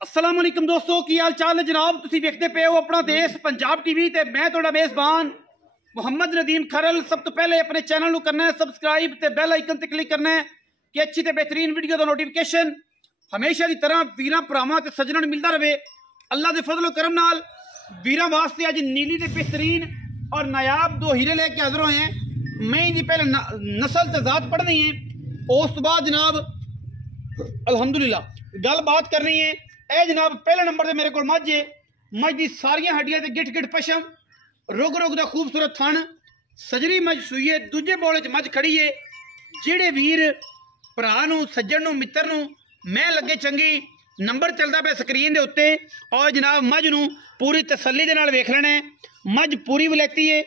अस्सलाम वालेकुम दोस्तों की हाल चाल है जनाब। तुसीं देखते पे हो अपना देश पंजाब टीवी ते मैं तुहाडा मेज़बान मुहम्मद नदीम खरल। सब तो पहले अपने चैनल को करना है सबसक्राइब ते बेल आइकन ते क्लिक करना है कि अच्छी ते बेहतरीन वीडियो का नोटिफिकेशन हमेशा की तरह वीरां भरावां ते सज्जणां नूं मिलदा रहे। अल्लाह के फजलो करम नाल वीरां वास्ते अज नीली ते बेहतरीन और नायाब दो हीरे लेके हाजिर होए हैं। मैं इनकी पहले नस्ल ते जात पढ़नी है, उस तो बाद जनाब अल्हम्दुलिल्लाह गल बात करनी है। ए जनाब पहले नंबर से मेरे को मझ है, मझ की सारिया हड्डियां ते गिट गिट पशम रुग रुग का खूबसूरत थन सजरी मझ सूई है। दूजे बोले च मझ खड़ी है। जेड़े वीर भरा नूं सज्जण नूं मित्र नूं मैं लगे चंगी नंबर चलता पे स्क्रीन के उत्ते और जनाब मझ नूं पूरी तसल्ली दे नाल वेख लेना है। मझ पूरी वलैती है,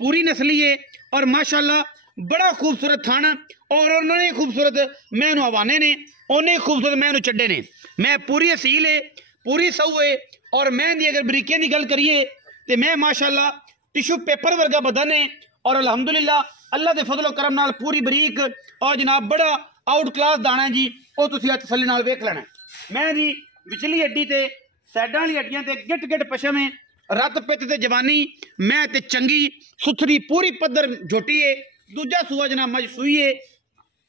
पूरी नस्ली है और माशाअल्लाह बड़ा खूबसूरत थन और उन्होंने खूबसूरत मैं हवाने ने उन्हें खूबसूरत मैं चड्डे ने। मैं पूरी असील है, पूरी सऊ है और मैं दी अगर बरीकियां की गल करिए तो मैं माशाअल्लाह टिशू पेपर वर्गा बदन है और अल्हम्दुलिल्लाह अल्लाह के फजलो करम नाल पूरी बरीक और जनाब बड़ा आउट क्लास दाना है जी। वो तुसीं तसल्ली नाल वेख लेना। मैं दी विचली हड्डी ते सैडां वाली हड्डियां ते गिट गिट पशम है, रत पित ते जवानी मैं ते चंगी सुथरी पूरी पद्धर झोटी है। दूजा सूआ जनाब मझ सूई है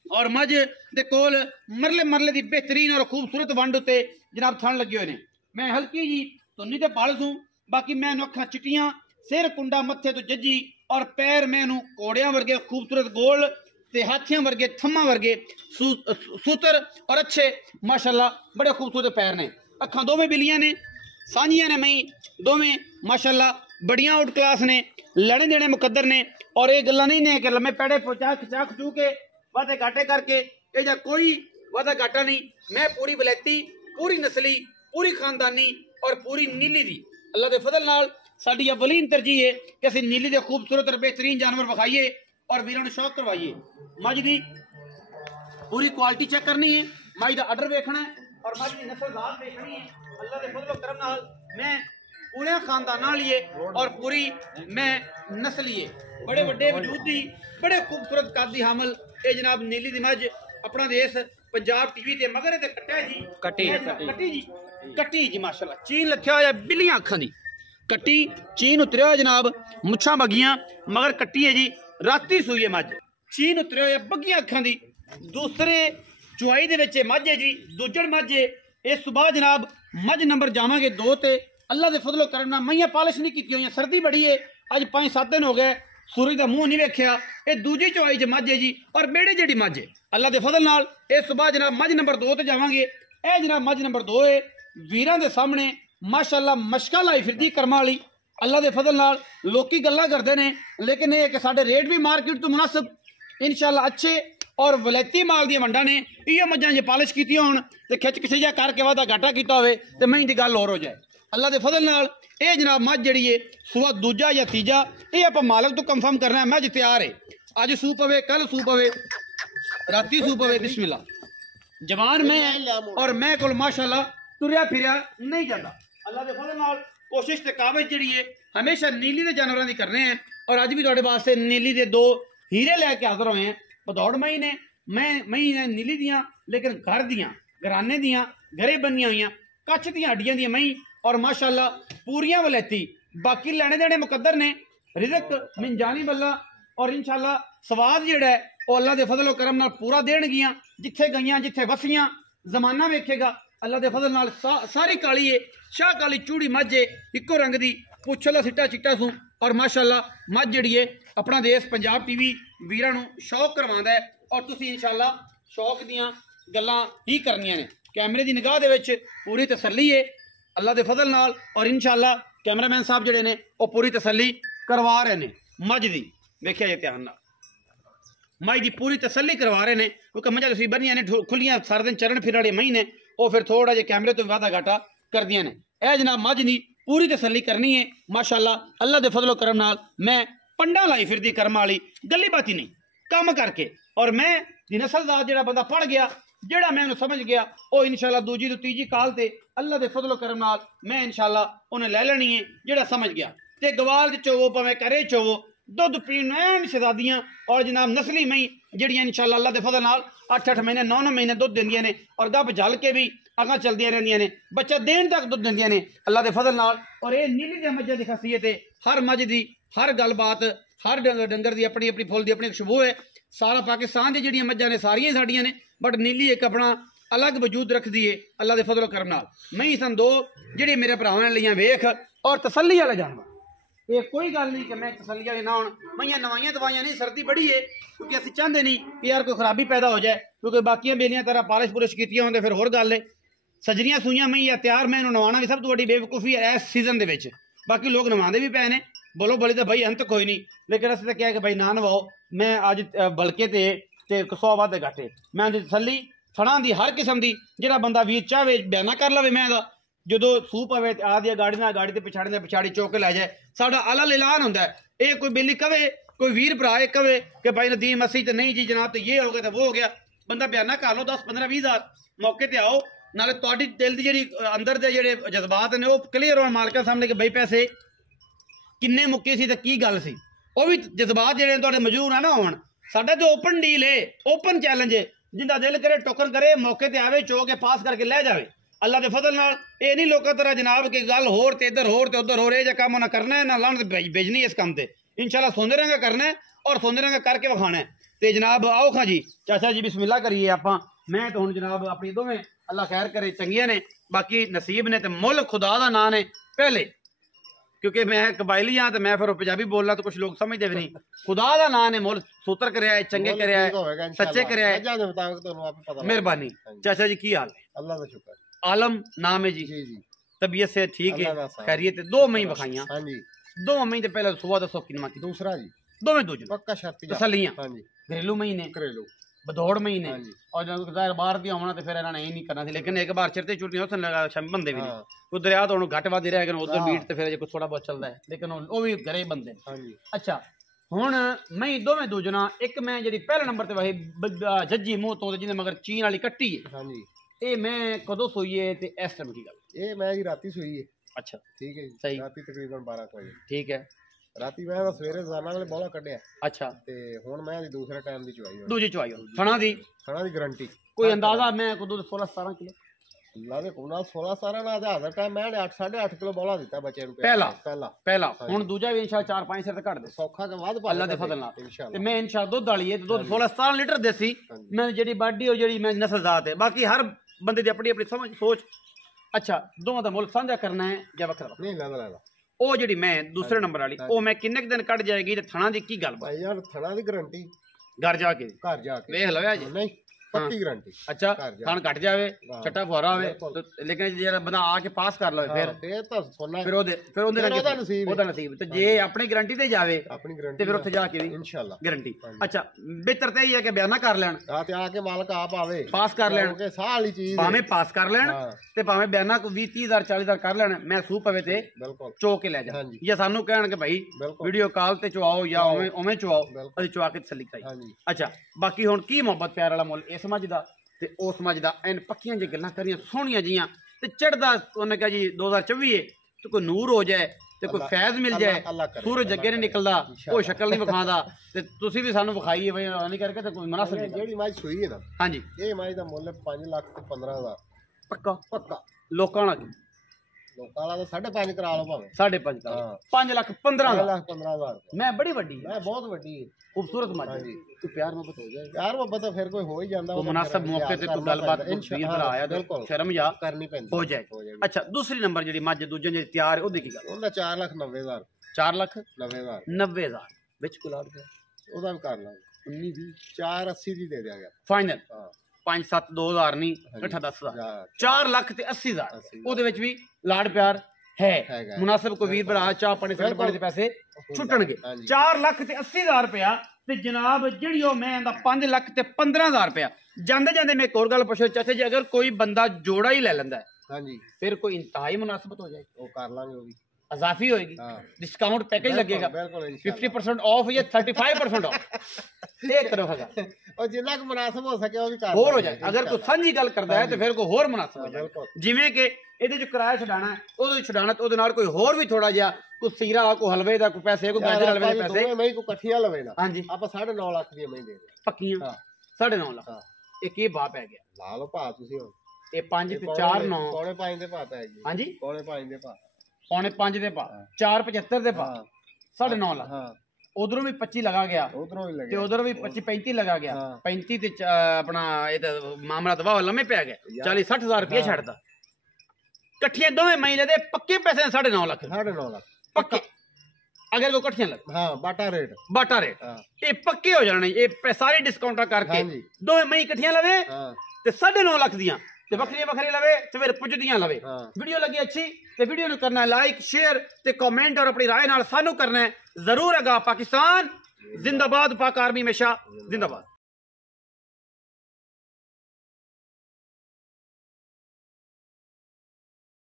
और मझ दे कोल मरले मरले की बेहतरीन और खूबसूरत वंड उत्ते जनाब थन लगे हुए हैं। मैं हल्की जी धुन्नी ते पाल सूँ, बाकी मैं अखा चिट्टियां सिर कुंडा मत्थे तो जज्जी और पैर मैनू घोड़िया वर्गे खूबसूरत गोल ते हाथियां वर्गे थम्मा वर्गे सूतर और अच्छे माशाल्लाह बड़े खूबसूरत पैर ने। अखा दोवें बिलियां ने सांझियां ने मई दोवें माशाल्लाह बड़ियां आउट क्लास ने, लड़े देने मुकद्दर ने और ये गल्लां नहीं ने कि लम्मे पैड़े पहुंचा खिंचा खचू के वादे घाटे करके ये जा कोई वादा घाटा नहीं। मैं पूरी वलैती पूरी नस्ली पूरी खानदानी और पूरी नीली दी अल्लाह के फजल नाल साडी अवलीन तरजीह है कि असीं नीली दे खूबसूरत और बेहतरीन जानवर विखाइए और वीरां नूं शौक करवाइए। मझ दी पूरी क्वालिटी चेक करनी है, मझ दा आर्डर वेखना है और मझ दी नस्ल जात देखनी है। अल्लाह के फजलो करम नाल मैं पूरे खानदान लिए और पूरी मैं नस्ली है बड़े बड़े वजूद दी बड़े खूबसूरत कद दी हामल ये जनाब नीली दी मझ अपना देश पंजाब टीवी ते मगर ते कट्टा जी कट्टी जी कट्टी जी माशाल्लाह चीन लथया होया बिल्लियां अखां दी कट्टी चीन उतरिया होया जनाब मुछां बगियां मगर कट्टी है जी राती सूई है मझ चीन उतरिया होया बगियां अखां दी। दूसरे चुआई दे विच मझ है जी दूजड़ मझ है। इस बाद जनाब मझ नंबर जावांगे 2 ते अल्लाह के फजलो करम नाल मईयां पालिश नहीं कीती होईयां, सर्दी बड़ी है अज 5-7 दिन हो गए सूरज का मुंह नहीं वेख्या। ये दूजी चौई च मझ है जी और बेड़े जेड़ी मझ है अल्लाह के फजल नाल। इस बाद जनाब मझ नंबर 2 ते जावांगे। ए जनाब मझ नंबर 2 है वीरां दे सामने माशाअल्लाह मशका लाई फिरदी कर्मा वाली अल्लाह के फजल नाल। लोकी गल्लां करदे ने लेकिन ये कि साडे रेट भी मार्केट तो मुनासिब इंशाअल्लाह अच्छे और वलैती माल दी वंडा ने इहो मझां जे पालिश कीती होण ते खिच खिचैया करके वादा घाटा कीता होवे ते मैं दी गल होर हो जाए अल्लाह के फजल नाल। ये जनाब मझ जी है सूआ दूजा या तीजा ये आप मालक तो कंफर्म करना है। मझ तैयार है, अज सू पवे कल सू पवे राती सू पवे बिस्मिल्लाह जवान मैं है और मैं को माशाअल्लाह तुरिया फिरिया नहीं जाता। अल्लाह के फजल नाल कोशिश ते काबिज जी है हमेशा नीली के जानवरों की करने हैं और अज भी तुहाडे वास्ते नीली के 2 हीरे लैके हाजिर होए हैं। भदौड़ मई ने मई ने नीली दियाँ लेकिन घर दियाँ घराने दियाँ घरे बनिया हुई कच्छ दियां हड्डियां दी मई और माशाअल्लाह पूरियां वलैती बाकी लेने देने मुकद्दर ने रिज़्क मिन जानी बल्ला और इंशाअल्लाह स्वाद जेड़ा है वो अल्लाह के फजलो करम नाल पूरा देणगियां। जिथे गईयां जिथे वसियां जमाना वेखेगा अल्लाह के फजल नाल सारी काली है शाह काली चूड़ी मझ है इको रंग दी पुछ ला सिट्टा चिट्टा सूं और माशाअल्लाह मझ जिहड़ी है अपना देश पंजाब टीवी वीरां नूं शौक करवांदा है और तुसीं इंशाअल्लाह शौक दियां गल्लां ही करनियां ने। कैमरे की निगाह दे विच पूरी तसल्ली है अल्लाह के फजल नाल और इंशाअल्लाह कैमरामैन साहब जिहड़े ने वो पूरी तसल्ली करवा रहे हैं। मझ दी देखिया जे ध्यान नाल मई की पूरी तसल्ली करवा रहे हैं क्योंकि मझां तुसीं बन्नियां ने खुलियां सारे दिन चरण फिर वाले मई ने वो फिर थोड़ा जिहा कैमरे तो वाधा घाटा करदियां ने। ए जनाब मझ दी पूरी तसल्ली करनी है माशाअल्लाह अल्लाह के फजलो करम नाल। मैं पंडा लाई फिरदी कर्म वाली गली बाती नहीं काम करके और मैं दी नस्ल दा जिहड़ा बंदा पढ़ गया जेड़ा मैं उन्हें समझ गया वो इंशाअल्लाह दूजी तो तीजी काल ते अल्लाह के फजलो करम नाल मैं इंशाअल्लाह उन्हें ले लेनी है जेड़ा समझ गया। ते गवाल चोवो भावें करे चोवो दुध पीण ऐन शहजादियां और जनाब नस्ली मई जड़ियां इंशाअल्लाह अल्लाह के फजल नाल 8-8 महीने 9-9 महीने दुध देंदियां ने और गप जल के भी अगा चलदियां रहंदियां ने, बच्चा देण तक दुध दिंदियां ने अल्लाह दे फजल नाल। और ये नीली दी मज्झां दी खासियत है, हर मझ दी हर गलबात, हर डंगर दी अपनी अपनी फुल दी अपनी खुशबू है। सारा पाकिस्तान दी जिहड़ियां मज्झां ने सारियां साडियां ने, बट नीली एक अपना अलग वजूद रखदी है अल्लाह दे फजल करम नाल। मैं ही सन दो जिहड़े मेरे भरावां ने लियां वेख और तसल्ली वाला जानवर। ये कोई गल नहीं कि मैं तसल्ली वाले ना होन, मैं नवाइयां दवाइयां नहीं, सर्दी बड़ी है क्योंकि असं चाहते नहीं कि यार कोई खराबी पैदा हो जाए, क्योंकि बाकी बेलियां तरह पालिश पुलिश कीतियां होंदे फिर होर गल है। सजरियां सूइयां मैं या तैयार मैं नवाना भी सब तो बड़ी बेवकूफ़ी है इस सीजन दे विच। बाकी लोग नवाते भी पे ने, बोलो बोली तो भाई अंत कोई नहीं, लेकिन अस तो क्या है कि भाई ना नवाओ। मैं अज बल्के ते 100 वादे घाटे मैं तसल्ली थणा दी हर किस्म की जिहड़ा बंदा वीर चाहे बयाना कर लवे। मैं जो सूह पवे आ दिया गाड़ी ना गाड़ी ते पिछाड़ी चौके लै जाए, साडा अलग ऐलान होंदा है। ये कोई बेली कवे, कोई वीर भरा कवे कि भाई नदीम असी तो नहीं जी जनाब, तो ये हो गया तो वो हो गया, बंदा बयाना कर लो 10 15 20 हज़ार मौके पर आओ, नाले तुहाडी दिल की जी अंदर के जोड़े जज्बात ने वो क्लीयर हो मालका सामने कि भाई पैसे किन्ने मुक्के सी ते की गल सी, वो भी जज्बात जो तुहाडे मौजूद ना होण। साडा तो ओपन डील है, ओपन चैलेंज है, जिंदा दिल करे टोकन करे मौके पर आवे चो के पास करके लै जाए अल्लाह के फजल नाल। ये नहीं लोगों तरह जनाब कि गल होर ते इधर होर ते उधर होर, ये काम ना करना है ना लाण भेजनी है इस काम ते। इंशाल्लाह सोंदे रंगा करना है और सोंदे रंगा करके विखाना है। तो जनाब आओ खां जी चाचा जी बिस्मिल्लाह करिए आपां। मैं तो हुण जनाब अपनी दोवें अल्लाह खैर करे चंगियां ने, बाकी नसीब ने तो मुल खुदा दा नां ने पहले, क्योंकि मैं कबायली हाँ तो मैं फिर पंजाबी बोलना तो कुछ लोग समझते भी नहीं। खुदा दा नां ने मुल सूत्र कराया है, चंगे कराया है, सच्चे कराया है। मेहरबानी चाचा जी की हाल है? अल्लाह का शुक्र। आलम नाम है जी, तबीयत से ठीक है, खैरियत है। 2 मई बखाइयां 2 मई तो पहले सुबह दसो किनमा की दूसरा जी दोवें दूज पक्का शर्त तसल्लियां घरेलू महीने घरेलू बदौड़ महीने और जब बाहर दी आना तो फिर इन्होंने ये नहीं करना, लेकिन एक बार चिरते चुटनी उस बंदे भी नहीं कोई दरिया तो घट वध रहा है, उधर बीट तो फिर थोड़ा बहुत चलता है, लेकिन वो भी घरे बंदे। अच्छा हुण मई दोवें दूजना, एक मैं जी पहले नंबर से वही जज्जी मूँह तो जिन्हें मगर चीन वाली कट्टी है, ये मैं कदों सोई है ते इस टाइम की गल? ये मैं जी राती सोई है। अच्छा ठीक है, सही राती तकरीबन 12 बजे। ठीक है, राती मैं सवेरे जाना वाले बौला कढ़िया। अच्छा ते हुण मैं दूसरे टाइम दी चवाई हो, दूजी चवाई हो थणा दी गारंटी कोई अंदाजा? मैं कदों 16-17 किलो अल्लाह दे कोना 16-17 ना आधा टाइम मैं 8-8.5 किलो बौला दिता बच्चे नु पहला हुण दूजा भी इंशाल्लाह 4-5 सिर घट दे सौखा के बाद अल्लाह दे फजल नाल इंशाल्लाह। ते मैं इंशाल्लाह दुध वाली है, दुध 16-17 लीटर देसी मैं जेडी बाडी हो जेडी मैं नस्ल जात है, बाकी हर बंदे दी अपनी अपनी समझ सोच। अच्छा दोवां दा मुल साझा करना है या वखरा? नहीं ला ओ जेडी मैं दूसरे नंबर वाली ओ मैं किन्ने दिन कट जाएगी ते थणा दी की गल भाई? यार थणा दी गारंटी घर जाके वेख लवे जी, नहीं पक्की गारंटी। अच्छा थण घट जावे छट्टा फुआरा होवे लेकिन जे बंदा आके पास कर लवे फिर तो सोना फिर ओदा नसीब ते जे अपनी गारंटी ते जावे अपनी गारंटी ते फिर उत्थे जाके भी इंशाल्लाह गारंटी। अच्छा बेहतर ते ही है कि बयाना कर लेन ते आके मालक आप आवे पास कर लेन के साह वाली चीज भावें पास कर लेन ते भावें बयाना को 20-30 हज़ार 40 हज़ार कर लेन, मैं सूह पवे ते चो के ले जा या सानू कहण के भाई वीडियो कॉल ते चवाओ या ओवें चवाओ असीं चवा के तसल्ली कराई। अच्छा बाकी हुण की मोहब्बत प्यार वाला मुल समझदा ते ओ समझदा इन पक्कियां जी गल्लां करियां सोहणियां जियां ते चढ़दा उन्हें कहा जी 2024 है तो कोई नूर हो जाए ते कोई फैज़ मिल जाए, सूरज अगे नहीं निकलदा कोई शक्ल नहीं विखांदा ते तुसीं भी सानू विखाई है भाई नहीं करके ते कोई मुनासिब नहीं। जेहड़ी मज सूई है ना हां जी ये मज दा मुल 5,15,000 पक्का लोकां वाला लोकां वाला तो 5.5 करा लो भावे 5.5 5,15,000 मैं बड़ी वड्डी मैं बहुत वड्डी खूबसूरत मज तो प्यार मोहब्बत हो जाए, प्यार मोहब्बत फिर कोई हो ही जांदा तो मुनासिब मौके ते कोई गलबात वीर भरा आया तो शर्म या करनी पैंदी हो जाए। अच्छा दूसरी नंबर जेडी मज दूजे जे तैयार है ओदी की गल? ओदा 4,90,000 4,90,000 विच गुलाब है ओदा भी कर लांगे 19-20 480 दी दे देंगे फाइनल 5-7 2,000 नहीं 8-10,000 4,80,000 ओदे विच भी लाड प्यार है मुनासिब को वीर भरा चाह पानी फिर पानी दे पैसे छुट्टणगे 4,80,000 रुपया ते जनाब जिहड़ी ओ मैं 5,15,000 रुपया जांदे जांदे मैं एक और गल पुछो चाचा जी अगर कोई बंदा जोड़ा ही ले लेंदा है हां जी फिर कोई इंतहाई मुनासिबत हो जाएगी वो कर लांगे वो भी अजाफी होएगी डिस्काउंट पैकेज लगेगा 50% ऑफ या 35% ऑफ एक तरफ है और जिन्ना को मुनासिब हो सके वो भी कर होर हो जाए। अगर कोई सांझी गल करदा है तो फिर कोई होर मुनासिब हो जाए जिवें कि ਇਹਦੇ ਚ ਕਿਰਾਇਆ ਛਡਾਣਾ ਉਹਦੇ ਛਡਾਣਾ ਤੇ ਉਹਦੇ ਨਾਲ ਕੋਈ ਹੋਰ ਵੀ ਥੋੜਾ ਜਿਹਾ ਕੋਈ ਸੀਰਾ ਕੋਈ ਹਲਵੇ ਦਾ ਕੋਈ ਪੈਸੇ ਕੋਈ ਗਾਜਰ ਹਲਵੇ ਦੇ ਪੈਸੇ ਮੈਂ ਕੋਈ ਇਕੱਠੀਆਂ ਲਵੇ ਨਾ ਹਾਂਜੀ ਆਪਾਂ 9.5 ਲੱਖ ਦੀਆਂ ਮੈਂ ਦੇ ਦੇ ਪੱਕੀਆਂ 9.5 ਲੱਖ ਇਹ ਕੀ ਬਾਪ ਹੈ ਗਿਆ ਲਾ ਲਓ ਭਾ ਤੁਸੀਂ ਇਹ 5 ਤੇ 4 9 ਪੌਣੇ 5 ਦੇ ਭਾਅ ਪੈ ਜੀ। ਹਾਂਜੀ ਪੌਣੇ 5 ਦੇ ਭਾਅ, ਪੌਣੇ 5 ਦੇ ਭਾਅ, 4 75 ਦੇ ਭਾਅ, 9.5 ਲੱਖ। ਹਾਂ ਉਧਰੋਂ ਵੀ 25 ਲਗਾ ਗਿਆ ਉਧਰੋਂ ਵੀ ਤੇ ਲੱਗਿਆ, ਉਧਰ ਵੀ 25 35 ਲਗਾ ਗਿਆ। ਹਾਂ। 35 ਤੇ ਆਪਣਾ ਇਹ ਤਾਂ ਮਾਮਲਾ ਤਾਂ ਵਾਹ ਲੰਮੇ ਪੈ ਗਿਆ। 40 60 ਹਜ਼ਾਰ ਰੁਪਏ ਛੱਡਦਾ ਇਕੱਠੀਆਂ ਦੋਵੇਂ ਮਹੀਨੇ ਦੇ ਪੱਕੇ ਪੈਸੇ 9.5 ਲੱਖ 9.5 ਲੱਖ ਪੱਕੇ। ਅਗਰ ਕੋ ਇਕੱਠੀਆਂ ਲੱਗ ਹਾਂ ਬਾਟਾ ਰੇਟ। ਬਾਟਾ ਰੇਟ ਹਾਂ ਇਹ ਪੱਕੇ ਹੋ ਜਾਣੇ। ਇਹ ਸਾਰੇ ਡਿਸਕਾਊਂਟਾਂ ਕਰਕੇ ਹਾਂਜੀ। ਦੋਵੇਂ ਮਹੀਂ ਇਕੱਠੀਆਂ ਲਵੇ ਹਾਂ ਤੇ 9.5 ਲੱਖ ਦੀਆਂ ਤੇ ਵੱਖਰੀਆਂ ਵੱਖਰੀਆਂ ਲਵੇ ਤੇ ਫਿਰ ਪੁੱਜਦੀਆਂ ਲਵੇ। ਹਾਂ। ਵੀਡੀਓ ਲੱਗੀ ਅੱਛੀ ਤੇ ਵੀਡੀਓ ਨੂੰ ਕਰਨਾ ਲਾਈਕ ਸ਼ੇਅਰ ਤੇ ਕਮੈਂਟ ਔਰ ਆਪਣੀ ਰਾਏ ਨਾਲ ਸਾਨੂੰ ਕਰਨਾ ਜ਼ਰੂਰ। ਹੈਗਾ ਪਾਕਿਸਤਾਨ जिंदाबाद, पाक आर्मी हमेशा जिंदाबाद।